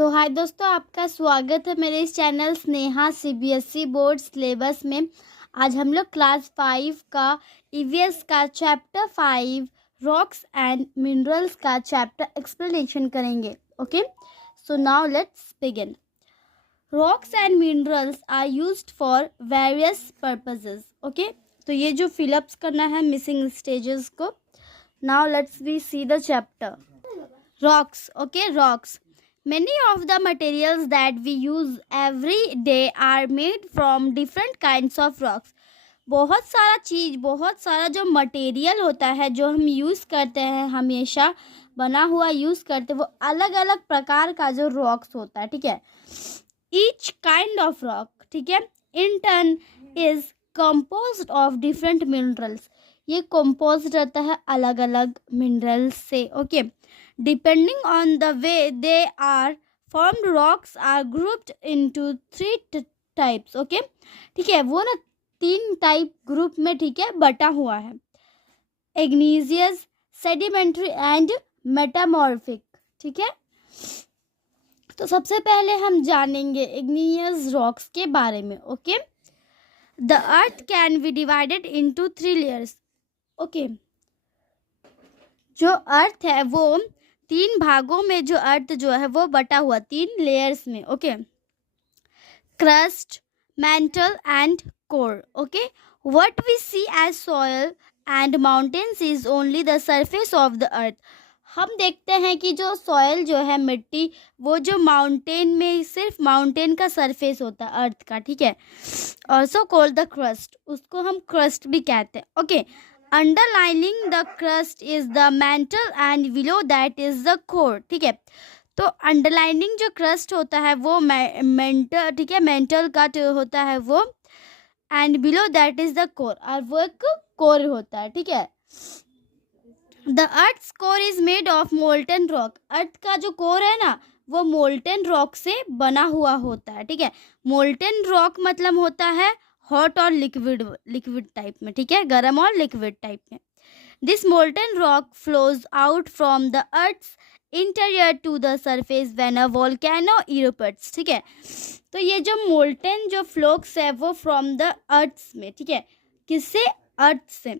तो हाय दोस्तों, आपका स्वागत है मेरे इस channel Sneha CBSE board syllabus में। आज हम लोग क्लास 5 का ईवीएस का चैप्टर 5 रॉक्स एंड मिनरल्स का चैप्टर एक्सप्लेनेशन करेंगे। Okay, so now let's begin. Rocks and minerals are used for various purposes. Okay, तो ये जो फिलअप्स करना है मिसिंग स्टेजेस को। Now let's we see the chapter rocks. Okay, rocks. Many of the materials that we use every day are made from different kinds of rocks. बहुत सारा जो material होता है जो हम यूज़ करते हैं, हमेशा बना हुआ यूज़ करते हैं, वो अलग अलग प्रकार का जो रॉक्स होता है। ठीक है, ईच काइंड ऑफ रॉक, ठीक है, in turn is composed of different minerals. ये कंपोज्ड रहता है अलग अलग मिनरल्स से। Okay, depending on the way they are formed, rocks are grouped into three types. Okay, ठीक है, वो ना 3 टाइप ग्रुप में, ठीक है, बटा हुआ है। igneous, sedimentary and metamorphic। ठीक है, तो सबसे पहले हम जानेंगे igneous rocks के बारे में। Okay, the earth can be divided into 3 layers. Okay, जो अर्थ है वो 3 भागों में, जो अर्थ जो है वो बटा हुआ 3 लेयर्स में। Okay, crust, mantle and core. Okay, what we see as soil and mountains is only the surface of the earth. हम देखते हैं कि जो सॉयल जो है, मिट्टी, वो जो माउंटेन में सिर्फ माउंटेन का सरफेस होता है अर्थ का। ठीक है, ऑल्सो कॉल्ड द क्रस्ट, उसको हम क्रस्ट भी कहते हैं। Okay, underlining the crust is the mantle and below that is the core। ठीक है, तो अंडरलाइनिंग जो क्रस्ट होता है वो मेंटल, ठीक है, मेंटल का होता है वो, and below that is the core, और वो एक कोर होता है। ठीक है, the earth's core is made of molten rock. Earth का जो कोर है ना, वो मोल्टन रॉक से बना हुआ होता है। ठीक है, मोल्टन रॉक मतलब होता है हॉट और लिक्विड टाइप में। ठीक है, गर्म और लिक्विड टाइप में। This molten rock flows out from the earth's interior to the surface when a volcano erupts. ठीक है, तो ये जो मोल्टन जो फ्लोक्स है वो फ्रॉम द अर्थ्स में, ठीक है, किससे, अर्थ से,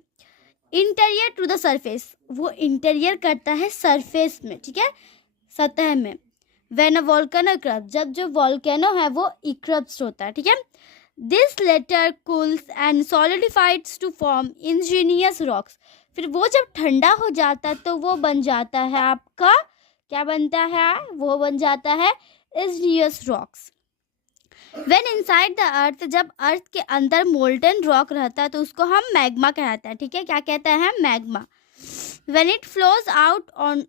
इंटीरियर टू द सरफेस, वो इंटीरियर करता है सरफेस में, ठीक है, सतह में। व्हेन अ वोल्केनो इरप्ट्स, जब जो वोल्केनो है वो इरप्ट्स होता है। ठीक है, This later cools and solidifies to form igneous rocks. फिर वो जब ठंडा हो जाता है तो वो बन जाता है आपका, क्या बनता है, वो बन जाता है igneous rocks. When inside the earth, जब अर्थ के अंदर मोल्टन रॉक रहता है तो उसको हम मैग्मा कहते हैं। ठीक है, क्या कहते हैं, magma. When it flows out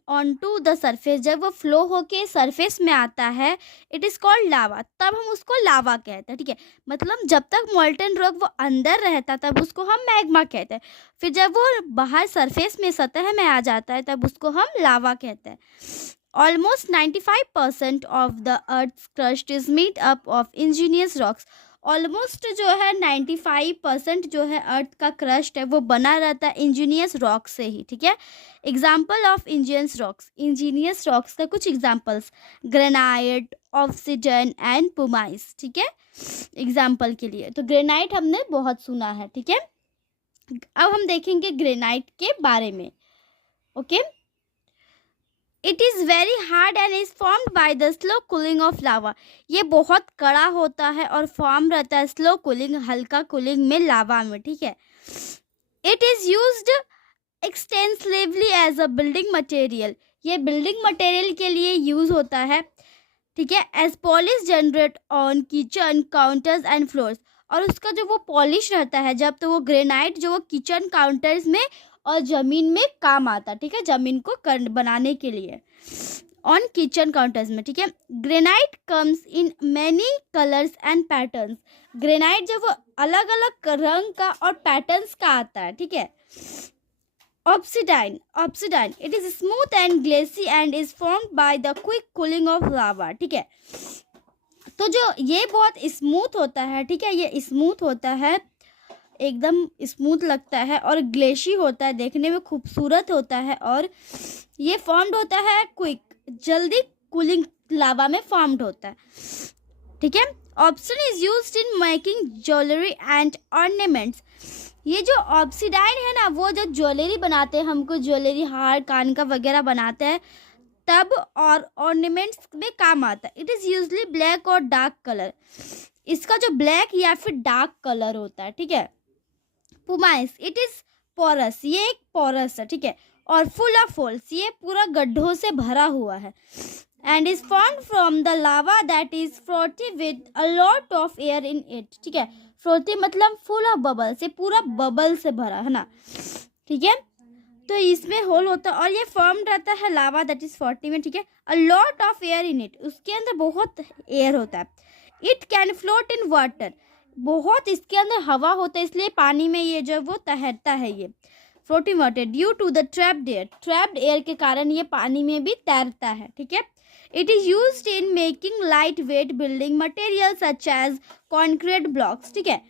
onto the surface, जब वो फ्लो होके सरफेस में आता है, इट इज़ कॉल्ड लावा, तब हम उसको लावा कहते हैं। ठीक है, मतलब जब तक मोल्टन रॉक वो अंदर रहता तब उसको हम मैग्मा कहते हैं, फिर जब वो बाहर सरफेस में, सतह में आ जाता है, तब उसको हम लावा कहते हैं। Almost 95% of the earth's crust is made up of igneous rocks. Almost जो है 95% जो है अर्थ का क्रस्ट है वो बना रहता है इंजीनियस रॉक से ही। ठीक है, example of Angénieux rocks, Angénieux rocks का कुछ एग्जाम्पल्स, ग्रेनाइट, ऑब्सिडियन एंड पुमाइस। ठीक है, एग्जाम्पल के लिए तो ग्रेनाइट हमने बहुत सुना है। ठीक है, अब हम देखेंगे ग्रेनाइट के बारे में। Okay, it is very hard and is formed by the slow cooling of लावा। ये बहुत कड़ा होता है और फॉर्म रहता है स्लो कूलिंग, हल्का कूलिंग में, लावा में। ठीक है, it is used extensively as a building material. ये बिल्डिंग मटेरियल के लिए यूज़ होता है। ठीक है, as polish generate on kitchen counters and floors, और उसका जो वो पॉलिश रहता है जब, तो वो ग्रेनाइट जो वो किचन काउंटर्स में और ज़मीन में काम आता है। ठीक है, ज़मीन को बनाने के लिए, ऑन किचन काउंटर्स में। ठीक है, granite comes in many colours and patterns. Granite जब वो अलग अलग रंग का और पैटर्न्स का आता है। ठीक है, obsidian, it is smooth and glassy and is formed by the quick cooling of lava. ठीक है, तो जो ये बहुत स्मूथ होता है। ठीक है, ये स्मूथ होता है, एकदम स्मूथ लगता है और ग्लेशी होता है, देखने में खूबसूरत होता है, और ये फॉर्म्ड होता है क्विक, जल्दी कूलिंग लावा में फॉर्म्ड होता है, ठीक है। Obsidian is used in making jewellery and ornaments. ये जो ऑब्सिडाइन है ना, वो जो ज्वेलरी बनाते हैं, हमको ज्वेलरी, हार, कान का वगैरह बनाते हैं तब, और ऑर्नामेंट्स में काम आता है। इट इज़ यूजली ब्लैक और डार्क कलर। इसका जो ब्लैक या फिर डार्क कलर होता है, ठीक है। पुमाइस, इट इज़ पोरस, ये एक पोरस है, ठीक है। और फुल ऑफ होल्स, ये पूरा गड्ढों से भरा हुआ है। And is formed from the lava that is frothy with a lot of air in it, ठीक है। फ्रोटी मतलब फुल ऑफ बबल, से पूरा बबल से भरा है ना, ठीक है। तो इसमें होल होता है और ये फॉर्म रहता है लावा दैट इज 40 में, ठीक है। अ lot of air in it, उसके अंदर बहुत एयर होता है। It can float in water, बहुत इसके अंदर हवा होता है, इसलिए पानी में ये जो वो तैरता है, ये floating water. Due to the trapped air के कारण ये पानी में भी तैरता है, ठीक है। It is used in making light weight building material such as concrete blocks, ठीक है।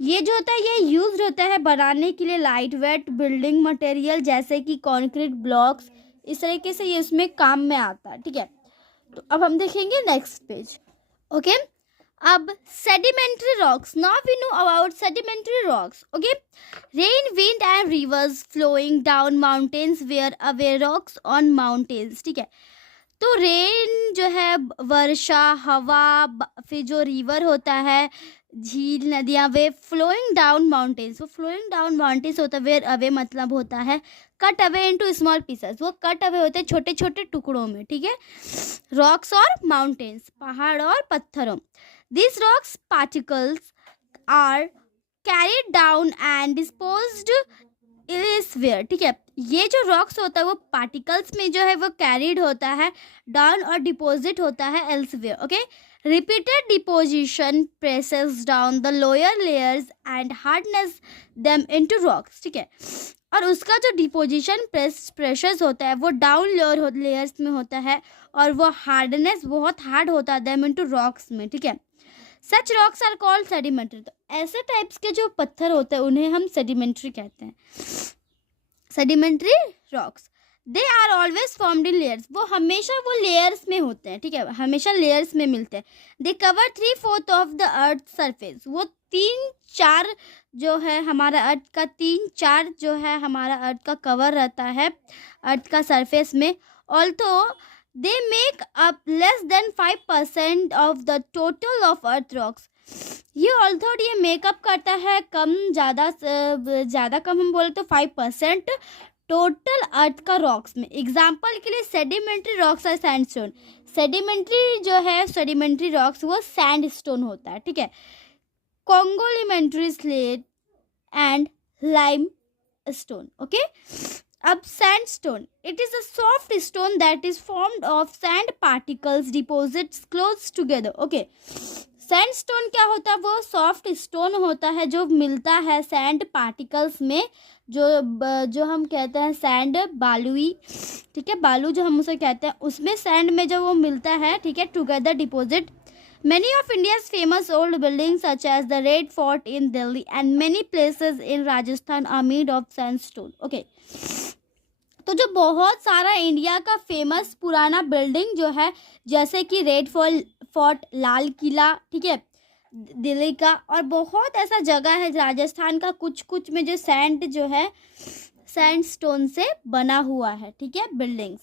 ये जो होता है ये यूज होता है बनाने के लिए लाइट वेट बिल्डिंग मटेरियल, जैसे कि कॉन्क्रीट ब्लॉक्स, इस तरीके से ये उसमें काम में आता है, ठीक है। तो अब हम देखेंगे नेक्स्ट पेज, ओके। अब sedimentary rocks. Now we know about sedimentary rocks. Okay, rain, wind and rivers flowing down mountains wear away rocks on mountains. ठीक है, तो रेन जो है वर्षा, हवा, फिर जो रिवर होता है, झील, नदियाँ, वे फ्लोइंग डाउन माउंटेन्स, वो फ्लोइंग डाउन माउंटेन्स होता है। वेयर अवे मतलब होता है cut away into small pieces, वो कट अवे होते हैं छोटे छोटे टुकड़ों में, ठीक है। रॉक्स और माउंटेन्स, पहाड़ और पत्थरों। These rocks particles are carried down and disposed elsewhere, ठीक है। ये जो रॉक्स होता है वो पार्टिकल्स में जो है वो कैरिड होता है डाउन और डिपोजिट होता है elsewhere, okay. Repeated deposition presses down the lower layers and hardness them into rocks, ठीक है। और उसका जो डिपोजिशन प्रेशर्स होता है वो डाउन लेयर्स में होता है और वो हार्डनेस बहुत हार्ड होता है देम इनटू रॉक्स में, ठीक है। सच रॉक्स आर कॉल्ड सेडिमेंट्री, तो ऐसे टाइप्स के जो पत्थर होते हैं उन्हें हम सेडिमेंट्री कहते हैं। Sedimentary rocks, they are always formed in layers, वो हमेशा वो लेयर्स में होते हैं, ठीक है, हमेशा लेयर्स में मिलते हैं। They cover 3/4 of the earth surface, वो 3/4 जो है हमारा अर्थ का 3/4 जो है हमारा अर्थ का कवर रहता है अर्थ का सरफेस में। Also they make up less than 5% of the total of earth rocks. ये ऑल्थो ये मेकअप करता है कम ज़्यादा कम हम बोले तो 5% टोटल अर्थ का रॉक्स में। एग्जाम्पल के लिए सेडिमेंट्री रॉक्स और सैंडस्टोन, सेडिमेंट्री जो है सेडिमेंट्री रॉक्स वो सैंडस्टोन होता है, ठीक है। Conglomerate slate and limestone, okay. अब sandstone, it is a soft stone that is formed of sand particles deposits close together, okay. Sandstone क्या होता है, वो सॉफ्ट स्टोन होता है जो मिलता है सैंड पार्टिकल्स में, जो हम कहते हैं सैंड, बालुई, ठीक है, बालू जो हम उसे कहते हैं, उसमें सैंड में जो वो मिलता है, ठीक है, together deposit. Many of India's famous old buildings such as the Red Fort in Delhi and many places in Rajasthan are made of sandstone. Okay. तो जो बहुत सारा इंडिया का फेमस पुराना बिल्डिंग जो है, जैसे कि रेड फोर्ट, लाल किला, ठीक है, दिल्ली का, और बहुत ऐसा जगह है राजस्थान का, कुछ में जो सैंड जो है सैंडस्टोन से बना हुआ है, ठीक है, बिल्डिंग्स।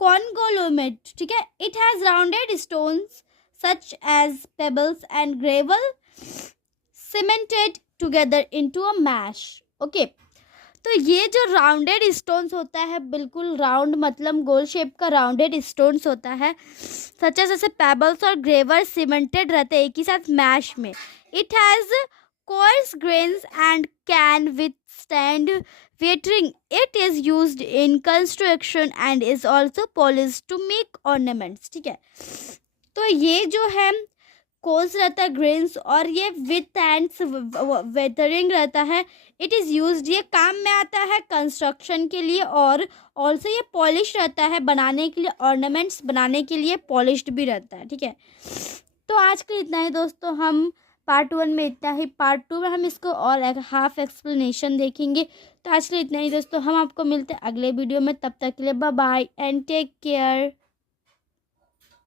कॉन्गोलोमेट, ठीक है, it has rounded stones such as pebbles and gravel cemented together into a mash, okay। तो ये जो राउंडेड स्टोन्स होता है, बिल्कुल राउंड मतलब गोल शेप का राउंडेड स्टोन्स होता है, सच एज जैसे पेबल्स और ग्रेवल सीमेंटेड रहते हैं एक ही साथ मैश में। It has coarse grains and can withstand weathering. It is used in construction and is also polished to make ornaments, ठीक है। तो ये जो है कोर्स रहता है ग्रेन्स और ये विथ एंड वेथरिंग रहता है। इट इज़ यूज्ड, ये काम में आता है कंस्ट्रक्शन के लिए, और ऑल्सो ये पॉलिश रहता है बनाने के लिए, ऑर्नामेंट्स बनाने के लिए पॉलिश्ड भी रहता है, ठीक है। तो आज के लिए इतना ही दोस्तों, हम पार्ट 1 में इतना ही, पार्ट 2 में हम इसको और हाफ एक्सप्लेनेशन देखेंगे। तो आज के लिए इतना ही दोस्तों, हम आपको मिलते हैं अगले वीडियो में, तब तक के लिए bye bye and take care.